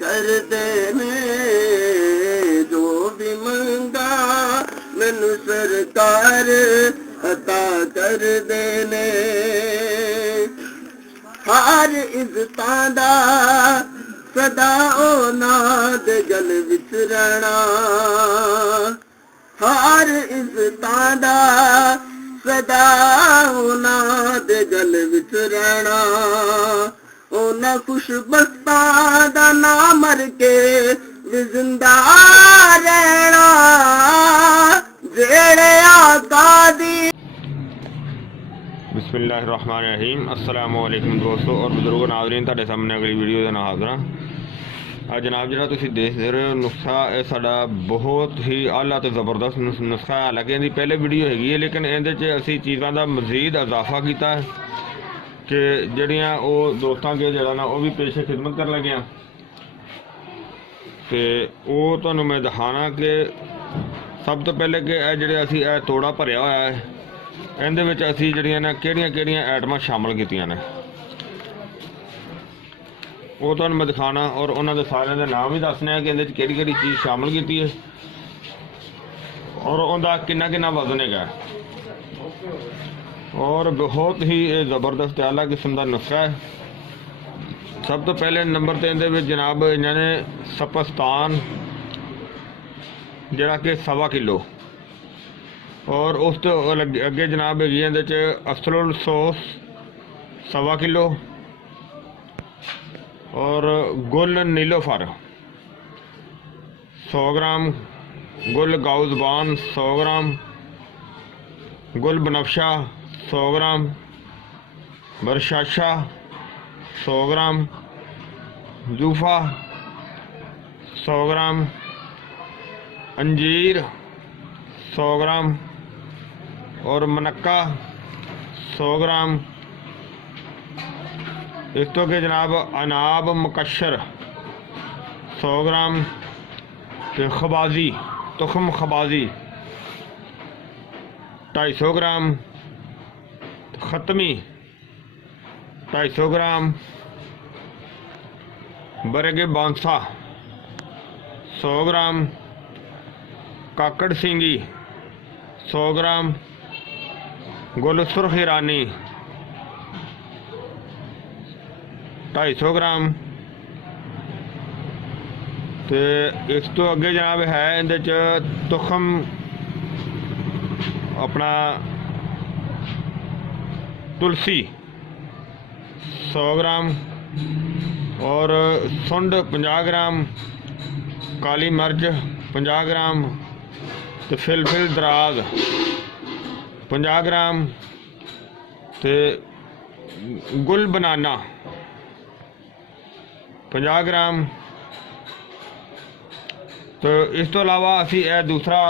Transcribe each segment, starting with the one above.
कर देने जो भी मंगा मैनू सरकार अता कर देने हर इज्जतां दा सदा ओना दे गल विच रहना हर इज्जतां दा सदा ओना दे गल विच रहना ओना खुशबख्तां दा ना मर के भी जिंदा रहना जेड़े आका दी। बिस्मिल्लाहिर्रहमानिर्रहीम। अस्सलाम वालेकुम दोस्तों और बुजुर्गों नाज़रीन, तुहाडे सामने अगली वीडियो दे नाल हाज़र हां। जनाब जिहड़ा तुसीं देख रहे हो नुस्खा ये साडा बहुत ही आला तो ज़बरदस्त नुस्खा है। हालांकि इहदी पहले वीडियो हैगी है लेकिन इहदे च असीं चीज़ां दा मज़ीद इजाफा कीता है कि ਜਿਹੜੀਆਂ ਉਹ ਦੋਸਤਾਂ के ਜਿਹੜਾ ਨਾ ਉਹ ਵੀ ਪੇਸ਼ੇ ਖਿਦਮਤ ਕਰਨ ਲੱਗੇ ਆ ਤੇ ਉਹ ਤੁਹਾਨੂੰ ਮੈਂ ਦਿਖਾਣਾ ਕਿ ਸਭ ਤੋਂ ਪਹਿਲੇ ਕਿ ਇਹ ਜਿਹੜੇ ਅਸੀਂ ਇਹ ਤੋੜਾ ਭਰਿਆ ਹੋਇਆ ਹੈ ਇਹਦੇ ਵਿੱਚ ਅਸੀਂ ਜਿਹੜੀਆਂ ਨਾ ਕਿਹੜੀਆਂ ਆਈਟਮਾਂ ਸ਼ਾਮਲ ਕੀਤੀਆਂ ਨੇ ਉਹ ਤੁਹਾਨੂੰ ਮੈਂ ਦਿਖਾਣਾ ਔਰ ਉਹਨਾਂ ਦੇ ਸਾਰਿਆਂ ਦੇ ਨਾਮ ਵੀ ਦੱਸਣੇ ਆ ਕਿ ਇਹਦੇ ਵਿੱਚ ਕਿਹੜੀ ਚੀਜ਼ ਸ਼ਾਮਲ ਕੀਤੀ ਹੈ ਔਰ ਉਹਦਾ ਕਿੰਨਾ ਵਜ਼ਨ ਹੈਗਾ और बहुत ही ज़बरदस्त आला किस्म का नुस्खा है। सब तो पहले नंबर ते इहदे विच जनाब इन्होंने सपस्तान जिहड़ा कि 1.25 किलो और उस तो अगे जनाब हैगी इहदे च असलुल सौस 1.25 किलो और गुल नीलोफर 100 ग्राम, गुल गाउज़बान 100 ग्राम, गुल बनफशा 100 ग्राम, बरशाशा 100 ग्राम, जूफा 100 ग्राम, अंजीर 100 ग्राम और मनक्का 100 ग्राम। इस तो के जनाब अनाब मुकशर 100 ग्राम, तो खबाजी तुखम खबाजी 250 ग्राम, खत्मी 250 ग्राम, बरगे बांसा 100 ग्राम, काकड़ सिंगी 100 ग्राम, गुल सुर्ख ईरानी 250 ग्राम। तो इस तो अगे जनाब है इहदे च तुखम अपना तुलसी 100 ग्राम और सुंड 50 ग्राम, काली मिर्च 50 ग्राम, तो फिलफिल दराज 50 ग्राम, तो गुल बनाना 50 ग्राम। तो इस तो अलावा असी दूसरा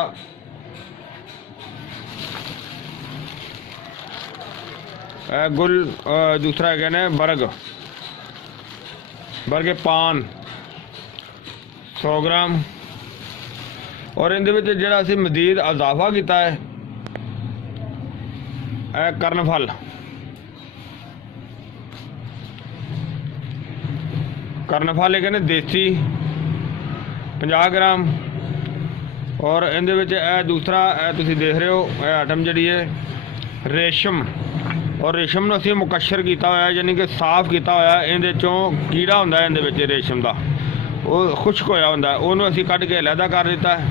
गुल दूसरा है ना बरगे पान 100 ग्राम और इहदे विच जिहड़ा असीं मजीद इजाफा किया है कर्नफल है ना देसी 50 ग्राम और इहदे विच दूसरा तुसीं देख रहे हो आइटम जिहड़ी है रेशम और रेशम नूं असीं मुकशर किया होया यानी कि साफ किया होया। इहदे चों कीड़ा हुंदा है इहदे विच रेशम दा वो खुश्क होया हुंदा उहनूं असीं कढ के अलहदा कर दिता है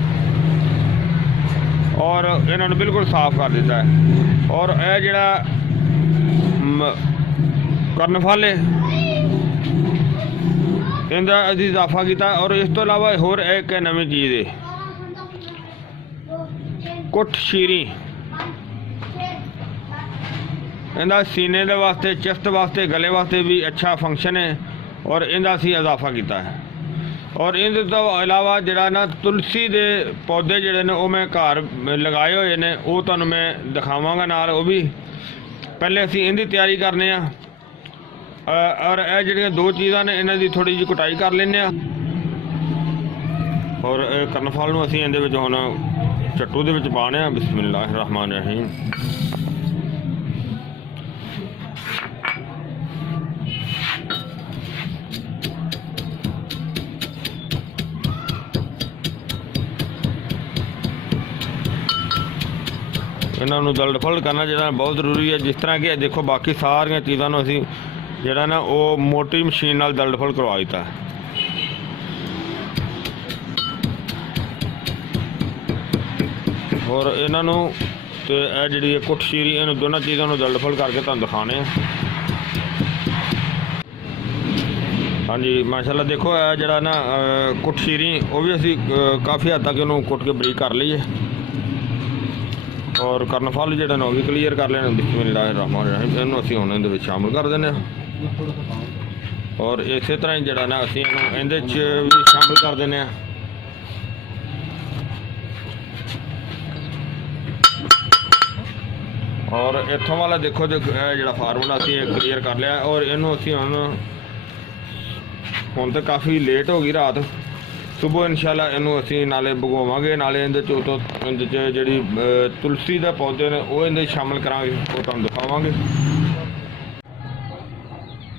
और इन्हां नूं बिल्कुल साफ कर दिता है। और यह जिहड़ा कर्नफल है इहदा असीं इजाफा किया और इस तो अलावा होर एक नवीं चीज़ है कुट शीरी इहदा सीने दे वास्ते चेस्ट वास्ते गले वास्ते भी अच्छा फंक्शन है और इहदा असीं इजाफा किया है। और इहदे तो अलावा जिहड़ा ना तुलसी दे पौधे जिहड़े ने वो मैं घर लगाए हुए ने वो तुहानूं मैं दिखावांगा नाल वो भी। पहले असीं इहदी तैयारी करने आ और यह जिहड़ियां दो चीज़ां ने इन्हां दी थोड़ी जी कुटाई कर लैंदे आ और कर्नफल नूं असीं इहदे विच हुण चट्टू दे विच पाने आ। बिस्मिल्लाहिर्रहमानिर्रहीम। ਇਹਨਾਂ ਨੂੰ ਦਲਦਫਲ ਕਰਨਾ ਜਿਹੜਾ ਬਹੁਤ ਜ਼ਰੂਰੀ ਹੈ। ਜਿਸ ਤਰ੍ਹਾਂ ਕਿ ਦੇਖੋ ਬਾਕੀ ਸਾਰੀਆਂ ਚੀਜ਼ਾਂ ਨੂੰ ਅਸੀਂ ਜਿਹੜਾ ਨਾ ਉਹ ਮੋਟੀ ਮਸ਼ੀਨ ਨਾਲ ਦਲਦਫਲ ਕਰਵਾ ਦਿੱਤਾ। ਔਰ ਇਹਨਾਂ ਨੂੰ ਤੇ ਇਹ ਜਿਹੜੀ ਕੁੱਟ ਸ਼ੀਰੀ ਇਹਨੂੰ ਦੋਨਾਂ ਚੀਜ਼ਾਂ ਨੂੰ ਦਲਦਫਲ ਕਰਕੇ ਤੁਹਾਨੂੰ ਦਿਖਾਣੇ ਆ। ਹਾਂਜੀ ਮਾਸ਼ਾਅੱਲਾ ਦੇਖੋ ਇਹ ਜਿਹੜਾ ਨਾ ਕੁੱਟ ਸ਼ੀਰੀ ਉਹ ਵੀ ਅਸੀਂ ਕਾफ़ी हद तक ਇਹਨੂੰ ਕੁੱਟ ਕੇ ਬਰੀਕ ਕਰ ਲਈ ਹੈ। ਔਰ ਕਰਨਫਲ ਜਿਹੜਾ ਨਾ ਉਹ ਵੀ ਕਲੀਅਰ ਕਰ ਲੈਣਾ। ਬਿਸਮਿਲ੍ਲਾਹਿਰ ਰਹਿਮਾਨਿਰ ਰਹੀਮ ਇਹਨੂੰ ਅਸੀਂ ਹੁਣ ਇਹਦੇ ਵਿੱਚ ਸ਼ਾਮਲ ਕਰ ਦਿੰਦੇ ਹਾਂ। ਔਰ ਇਸੇ ਤਰ੍ਹਾਂ ਹੀ ਜਿਹੜਾ ਨਾ ਅਸੀਂ ਇਹਨੂੰ ਇਹਦੇ 'ਚ ਵੀ ਸ਼ਾਮਲ ਕਰ ਦਿੰਦੇ ਹਾਂ। ਔਰ ਇੱਥੋਂ ਵਾਲਾ ਦੇਖੋ ਇਹ ਜਿਹੜਾ ਫਾਰਮੂਲਾ ਅਸੀਂ ਕਲੀਅਰ ਕਰ ਲਿਆ। ਔਰ ਇਹਨੂੰ ਅਸੀਂ ਹੁਣ ਤਾਂ ਕਾफ़ी ਲੇਟ ਹੋ ਗਈ ਰਾਤ, ਸੁਬਹ ਇਨਸ਼ਾਅੱਲਾ ਇਹਨੂੰ ਅਸੀਂ ਨਾਲੇ ਭਗੋਵਾਂਗੇ, ਨਾਲੇ ਇਹਦੇ 'ਚ ਇਹਦੇ 'ਚ ਜਿਹੜੀ ਤੁਲਸੀ ਦੇ ਪੌਦੇ ਨੇ ਉਹ ਇਹਦੇ ਸ਼ਾਮਲ ਕਰਾਂਗੇ, ਉਹ ਤੁਹਾਨੂੰ ਦਿਖਾਵਾਂਗੇ।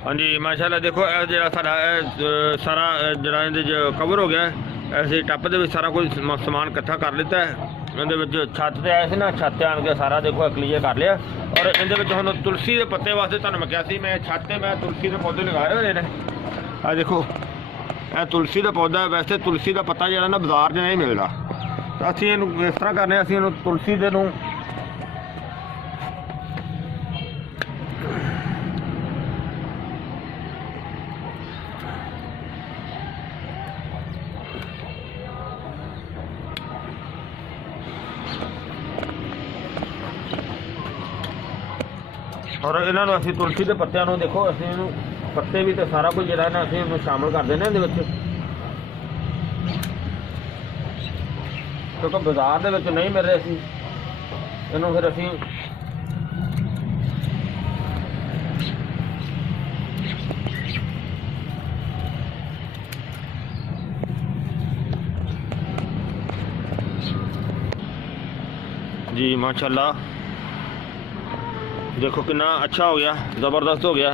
ਹਾਂਜੀ ਮਾਸ਼ਾਅੱਲਾ ਦੇਖੋ ਇਹ ਜਿਹੜਾ ਸਾਡਾ ਸਾਰਾ ਜਿਹੜਾ ਇਹਦੇ 'ਚ ਕਵਰ ਹੋ ਗਿਆ। ਅਸੀਂ ਟੱਪ ਦੇ ਵਿੱਚ ਸਾਰਾ ਕੁਝ ਸਮਾਨ ਇਕੱਠਾ ਕਰ ਲਿੱਤਾ ਹੈ। ਇਹਦੇ ਵਿੱਚ ਛੱਤ 'ਤੇ ਆਏ ਸੀ ਨਾ, ਛੱਤ 'ਤੇ ਆਣ ਕੇ ਸਾਰਾ ਦੇਖੋ ਕਲੀਅਰ ਕਰ ਲਿਆ। ਔਰ ਇਹਦੇ ਵਿੱਚ ਹੁਣ ਤੁਲਸੀ ਦੇ ਪੱਤੇ ਵਾਸਤੇ ਤੁਹਾਨੂੰ ਮੈਂ ਕਿਹਾ ਸੀ, ਮੈਂ ਛੱਤ 'ਤੇ ਮੈਂ ਤੁਲਸੀ ਦੇ ਪੌਦੇ ਲਗਾਏ ਹੋਏ ਨੇ। ਆ ਦੇਖੋ ਇਹ ਤੁਲਸੀ ਦਾ ਪੌਦਾ। ਵੈਸੇ ਤੁਲਸੀ ਦਾ ਪੱਤਾ ਜਿਹੜਾ ਨਾ ਬਾਜ਼ਾਰ 'ਚ ਨਹੀਂ ਮਿਲਦਾ, ਤਾਂ ਅਸੀਂ ਇਹਨੂੰ ਇਸ ਤਰ੍ਹਾਂ ਕਰਨੇ, ਅਸੀਂ ਇਹਨੂੰ ਤੁਲਸੀ ਦੇ ਨੂੰ ਔਰ ਇਹਨਾਂ ਨੂੰ ਅਸੀਂ ਤੁਲਸੀ ਦੇ ਪੱਤਿਆਂ ਨੂੰ ਦੇਖੋ ਅਸੀਂ ਇਹਨੂੰ ਪੱਤੇ ਵੀ ਤੇ ਸਾਰਾ ਕੁਝ ਜਿਹੜਾ ਨਾ ਅਸੀਂ ਇਹਨੂੰ ਸ਼ਾਮਲ ਕਰ ਦਿੰਦੇ ਹਾਂ ਇਹਦੇ ਵਿੱਚ, ਕਿਉਂਕਿ ਬਾਜ਼ਾਰ ਦੇ ਵਿੱਚ ਨਹੀਂ ਮਿਲ ਰਹੇ ਸੀ। ਇਹਨੂੰ ਫਿਰ ਅਸੀਂ जी माशाल्लाह देखो कितना अच्छा हो गया, ज़बरदस्त हो गया।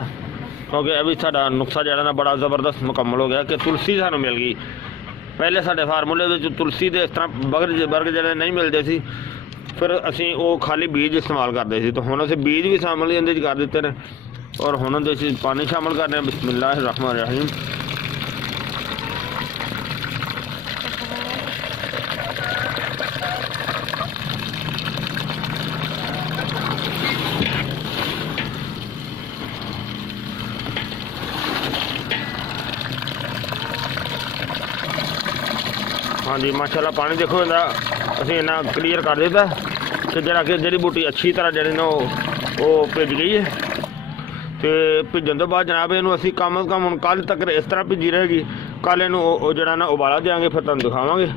क्योंकि अभी साडा नुस्खा जो ना बड़ा ज़बरदस्त मुकम्मल हो गया कि तुलसी सानू मिल गई। पहले साडे फार्मूले तुलसी के इस तरह बर्ग जो नहीं मिलते सी, फिर असी वो खाली बीज इस्तेमाल करते सी। तो हुण असीं बीज भी शामिल इहदे कर दिते ने। और हुण इहदे पानी शामिल करने बिस्मिल्लाहिर रहमानिर रहीम। हाँ जी माशाल्लाह पानी देखो इहदा असीं इन्ना क्लीयर कर दिता कि जरा कि जड़ी बूटी अच्छी तरह जड़ी ना वो भिज गई है। तो भिजन तो बाद जनाब इनू असीं कम से कम हुण कल तक इस तरह भिजी रहेगी। कल इनू जड़ा ना उबाला देंगे, फिर तुहानूं दिखावांगे।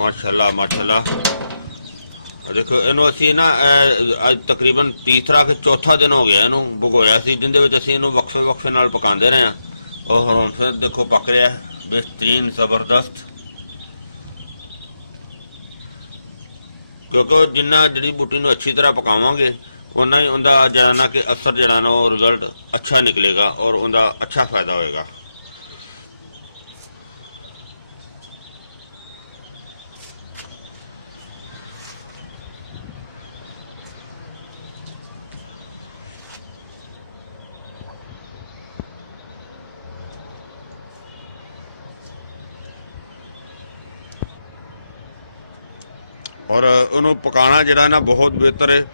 माशाल्लाह माशाल्लाह देखो इनू असी ना अज तकरीबन तीसरा कि चौथा दिन हो गया इनू भगोया सी, जिंदे विच असी इनू वक्फे वक्फे नाल पकांदे रहे हैं। और हुण फिर देखो पक रहा है बेहतरीन ज़बरदस्त। क्योंकि जिन्ना जड़ी बूटी नू अच्छी तरह पकावांगे उन्ना ही उनका जड़ा ना कि असर जड़ा ना वो रिजल्ट अच्छा निकलेगा और उनका अच्छा फायदा होएगा। और उन्होंने पकाना जरा ना बहुत बेहतर है।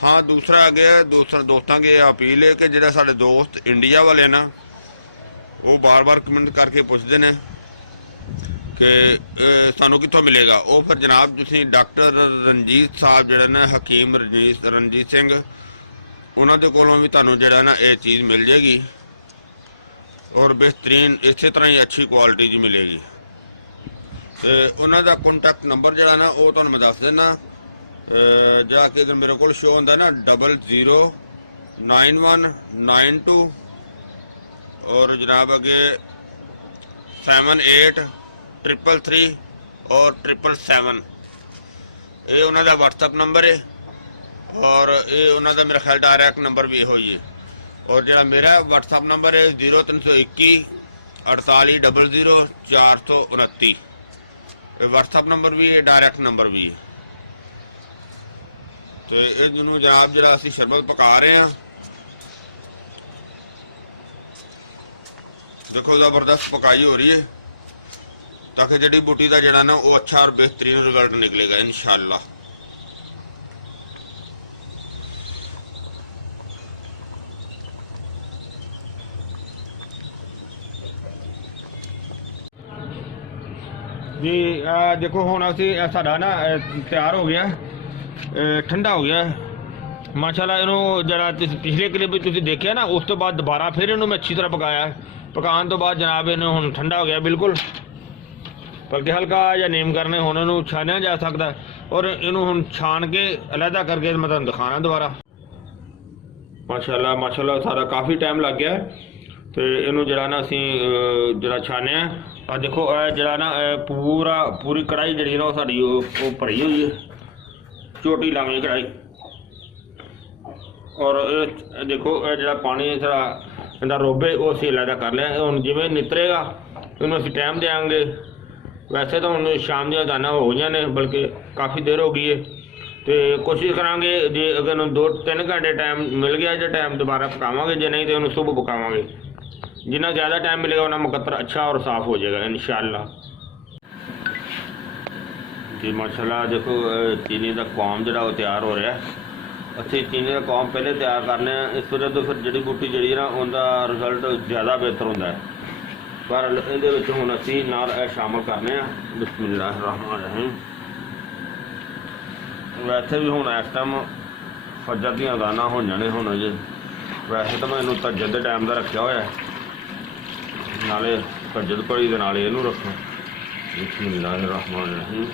हाँ दूसरा आ गया दूसरा दोस्तों की अपील है कि जो साढ़े दोस्त इंडिया वाले ना वो बार बार कमेंट करके पूछते हैं कि सानू कितों मिलेगा। वो फिर जनाब तुसीं डॉक्टर रणजीत साहब जो ना हकीम रणजीत सिंह उन्होंने कोलों भी तुहानूं जो ना ये चीज़ मिल जाएगी और बेहतरीन इस तरह ही अच्छी क्वालिटी जी मिलेगी। तो उन्होंने कॉन्टैक्ट नंबर जो ना वो तो मैं दस देना जाके इधर मेरे को शो होंगे ना 009192 और जनाब अगे 7833 और 777 ये उन्होंने व्हाट्सएप नंबर है। और ये उन्होंने मेरा ख्याल डायरैक्ट नंबर भी हो ही है। और जो मेरा व्हाट्सअप नंबर है 0321 4800 429, व्हाट्सअप नंबर भी है, डायरैक्ट नंबर भी है। तो ये दोनों जनाब जो असी शरबत पका रहे हैं, देखो जबरदस्त पकाई हो रही है, ताकि जड़ी बूटी का जड़ा ना वो अच्छा और बेहतरीन रिजल्ट निकलेगा इंशाअल्लाह। जी देखो हुण असी साडा ना तैयार हो गया, ठंडा हो गया माशाल्लाह। इनू जरा पिछले क्लिप भी तुसीं देखिया ना, उस तो बाद दोबारा फिर इनू मैं अच्छी तरह पकाया। पकाने तो बाद जनाब इनू हुण ठंडा हो गया बिल्कुल, बल्कि हल्का या नीम करने हुण इनू छानिया जा सकता, और इनू हुण छान के अलहदा करके मैं तुहानूं दिखाना दोबारा। माशाल्लाह माशाल्लाह सारा काफ़ी टाइम लग गया। तो इनू जरा ना असी जरा छाने आ देखो जरा ना पूरी कढ़ाई जी ना साड़ी वो भरी हुई है, छोटी लावी कढ़ाई। और देखो जरा पानी थोड़ा इनका रोबे वो असी अलहदा कर लिया। हुण जिवें नितरेगा इनू असी टाइम देंगे। वैसे तो हुण शाम दी अज़ानां हो गई ने, बल्कि काफ़ी देर हो गई है। तो कोशिश करांगे जे अगर 2-3 घंटे टाइम मिल गया जो टाइम दोबारा पकावांगे, जे नहीं तो उन्होंने सुबह पकावांगे। जितना ज़्यादा टाइम मिलेगा उन्ना मुकद्दर अच्छा और साफ़ हो जाएगा इंशाअल्लाह। जी माशाल्लाह देखो चीनी का कौम जो तैयार हो रहा है। असं चीनी का कौम पहले तैयार करने, इस वजह तो फिर जड़ी बूटी जी ना उनका रिजल्ट ज़्यादा बेहतर होता है। पर ये हुण असी नाल शामिल करने बिस्मिल्लाहिर्रहमानिर्रहीम। वैसे भी हुण इस टाइम फजर दी अज़ानां हो जाने हुण जे, वैसे तो मैं इनू तहज्जुद दे टाइम का रखा होया, नाले तहज्जुद पढ़ी ते नाले इनू रखो। बिस्मिल्लाहिर्रहमानिर्रहीम।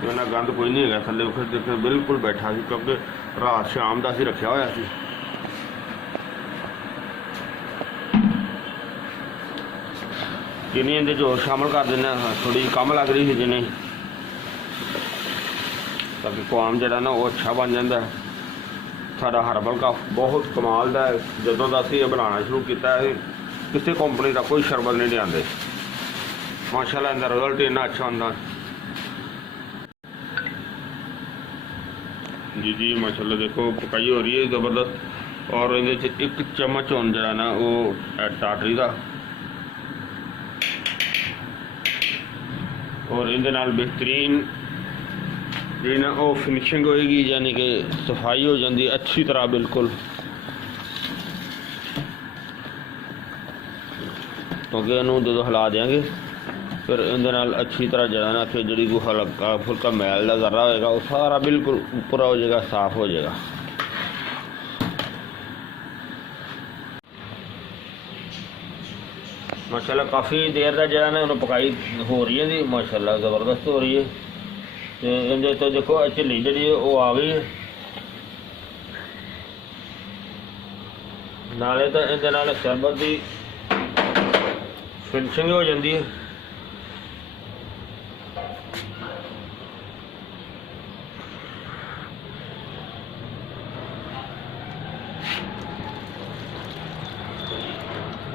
इन्ना गंद कोई नहीं है थले, फिर बिल्कुल बैठा सी, क्योंकि रात शाम का असीं रखा होया सी। चीनी इहदे च होर शामिल कर देना, थोड़ी कम लग रही थी जिन्हें, ताकि कौम जड़ा ना वो अच्छा बन जाता है। साडा हर्बल का बहुत कमाल का है। जदों दा असीं बनाना शुरू किया है, किसी कंपनी का कोई शरबत नहीं लिआंदे। माशाल्लाह इनका रिजल्ट इन्ना अच्छा होंदा। जी जी माशाल्लाह देखो पकाई हो रही है ज़बरदस्त। और ये 1 चम्मच हुण जरा ना वो टाटरी का, और इहदे नाल बेहतरीन जी ना वो फिनिशिंग होएगी, यानी कि सफाई हो जाती अच्छी तरह बिल्कुल। क्योंकि इनू जो हिला देंगे फिर इहदे नाल अच्छी तरह जरा ना फिर जी को हल्का फुल्का मैल का जरा होएगा वो सारा बिल्कुल पूरा हो जाएगा, साफ हो जाएगा। माशाल्लाह काफ़ी देर का जरा ना उन्हें पकाई हो रही है जी, माशाल्लाह ज़बरदस्त हो रही है। तो इहदे तो देखो झिल्ली जी वो आ गई है, नाले तो इहदे नाल शरबत की फिनिशिंग हो जाती है।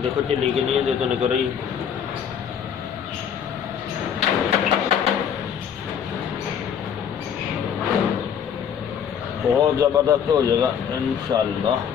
देखो झिल्ली कितनी है तो निकल रही। बहुत ज़बरदस्त हो जाएगा इंशाअल्लाह।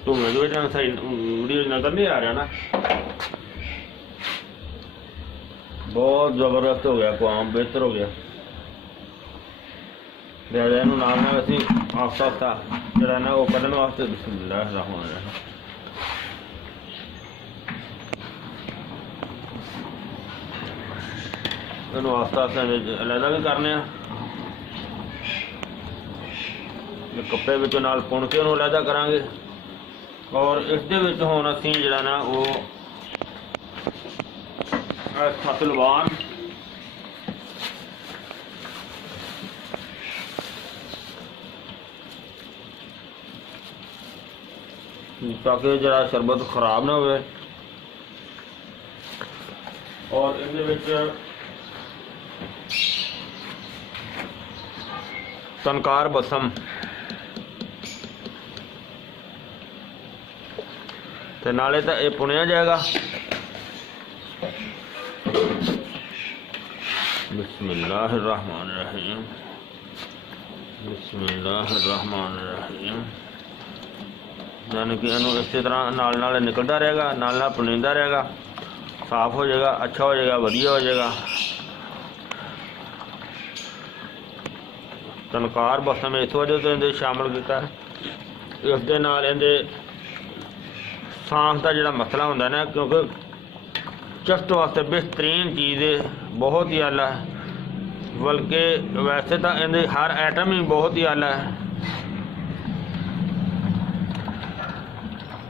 तो मेरे सही वीडियो नजर नहीं आ रहा ना, बहुत ज़बरदस्त हो गया, काम बेहतर हो गया। लिहाजा इनू नाल नाल असीं आस्ता आस्ता जरा ना वो कढ़न वास्ते बिस्मिल्लाहिर्रहमानिर्रहीम ਇਹਨੂੰ ਆਸਤਾ ਆਸਤਾ ਅਲੱਗਾ ਵੀ ਕਰਨੇ ਆ। ਇਹ ਕੱਪੜੇ ਵਿੱਚੋਂ ਨਾਲ ਪੁਣ ਕੇ ਉਹਨੂੰ ਅਲੱਗਾ ਕਰਾਂਗੇ। ਔਰ ਇਸ ਦੇ ਵਿੱਚ ਹੁਣ ਅਸੀਂ ਜਿਹੜਾ ਨਾ ਉਹ ਸਤਲਵਾਨ ताकि जरा शरबत खराब ना हो। और इहदे तनकार बसम ते नाले तो यह पुनिया जाएगा। बिस्मिल्लाहिर्रहमानिर्रहीम बिस्मिल्लाहिर्रहमानिर्रहीम। यानी कि इनू इस तरह नाल नाल निकलता रहेगा, नाल नाल पुनींदा रहेगा, साफ हो जाएगा, अच्छा हो जाएगा, वधिया हो जाएगा। तनकार बसम इस वजह से इहदे शामिल किया है। इस दे नाल इहदे सांस का जिहड़ा मसला हुंदा ना, क्योंकि चस्ट वास्ते बेहतरीन चीज़ है, बहुत ही आला है। बल्कि वैसे तो इहदे हर आइटम ही बहुत ही आला है।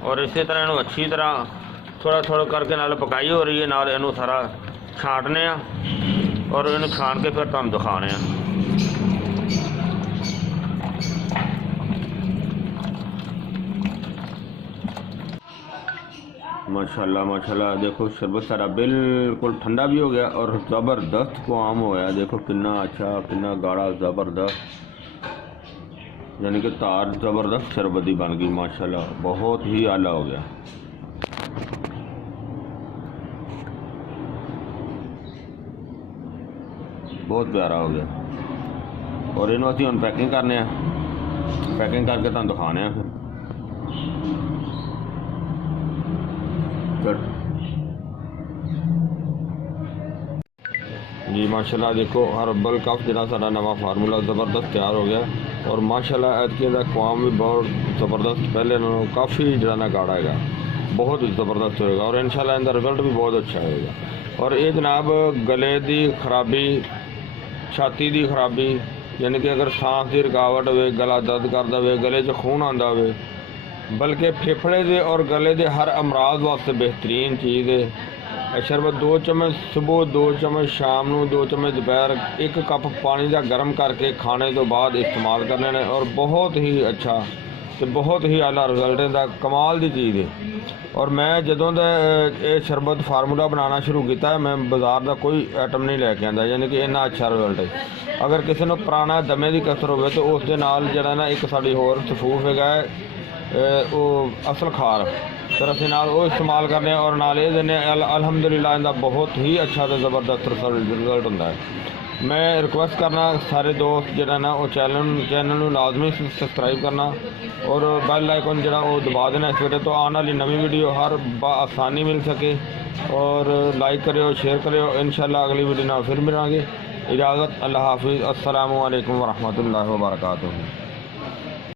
और इसी तरह इन्हू अच्छी तरह थोड़ा थोड़ा करके नाल पकाई हो रही है, नाल इनू सारा छांटने और इनू छान के फिर तुहानू दिखाने। माशाल्लाह माशाल्लाह, देखो शरबत सारा बिल्कुल ठंडा भी हो गया और ज़बरदस्त क़वाम हो गया। देखो कितना अच्छा, कितना गाढ़ा, ज़बरदस्त, यानी कि तार ज़बरदस्त शरबती बन गई माशाल्लाह, बहुत ही आला हो गया। बहुत प्यारा हो गया। और इन्हों असीं हुण पैकिंग करने, पैकिंग करके तुहानू दिखाने फिर जी। माशाल्लाह देखो हर्बल कफ जिहड़ा साडा नवा फार्मूला ज़बरदस्त तैयार हो गया। और माशाल्लाह ऐतकी दा क़वाम भी बहुत ज़बरदस्त, पहले नालों काफ़ी जिहड़ा ना गाढ़ा है, बहुत ज़बरदस्त होएगा। और इंशाल्लाह इनका रिजल्ट भी बहुत अच्छा होएगा। और ये जनाब गले की खराबी, छाती की खराबी, यानी कि अगर सांस की रुकावट हो, गला दर्द करता हो, गले च खून आता हो, बल्कि फेफड़े के और गले के हर अमराज वास्ते बेहतरीन चीज़ है। शरबत 2 चम्मच सुबह, 2 चम्मच शाम को, 2 चम्मच दोपहर, 1 कप पानी का गर्म करके खाने तो बाद इस्तेमाल करने ने। और बहुत ही अच्छा तो बहुत ही आला रिजल्ट है, कमाल की चीज़ है। और मैं जदों दा ये शरबत फार्मूला बनाना शुरू किया, मैं बाजार का कोई आइटम नहीं लैके आंदा, यानी कि इन्ना अच्छा रिजल्ट है। अगर किसी को पुराना दमे की कसर हो तो उस दे नाल जिहड़ा ना एक साडी होर सफूफ है वो असल खार, फिर असीं नाल वो इस्तेमाल करने और नाल ये देने। अलहमदुलिल्लाह इनका बहुत ही अच्छा तो ज़बरदस्त रिजल्ट होंदा है। मैं रिक्वेस्ट करना सारे दोस्त जिहड़ा ना वो चैनल लाजमी सबसक्राइब करना और बेल आइकन जिहड़ा वो दबा देना इस वीडियो तो आने वाली नवी वीडियो हर आसानी मिल सके। और लाइक करियो, शेयर करियो। इंशाल्लाह अगली वीडियो ना फिर मिलांगे। इजाज़त, अल्लाह हाफिज़, अस्सलामु अलैकुम वरहमतुल्लाहि वबरकातुहू।